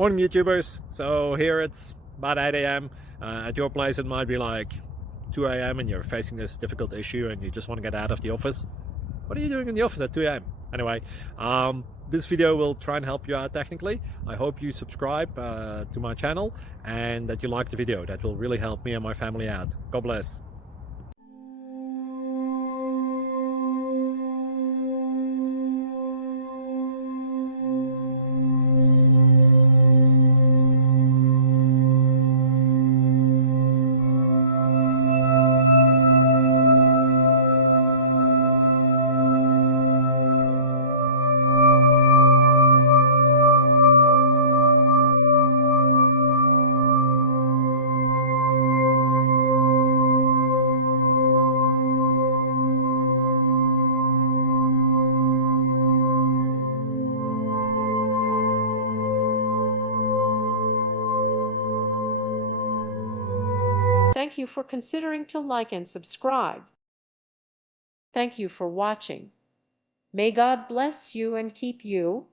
Morning YouTubers. So here it's about 8 a.m. At your place it might be like 2 a.m. and you're facing this difficult issue and you just want to get out of the office. What are you doing in the office at 2 a.m.? Anyway, this video will try and help you out technically. I hope you subscribe to my channel and that you like the video. That will really help me and my family out. God bless. Thank you for considering to like and subscribe. Thank you for watching. May God bless you and keep you.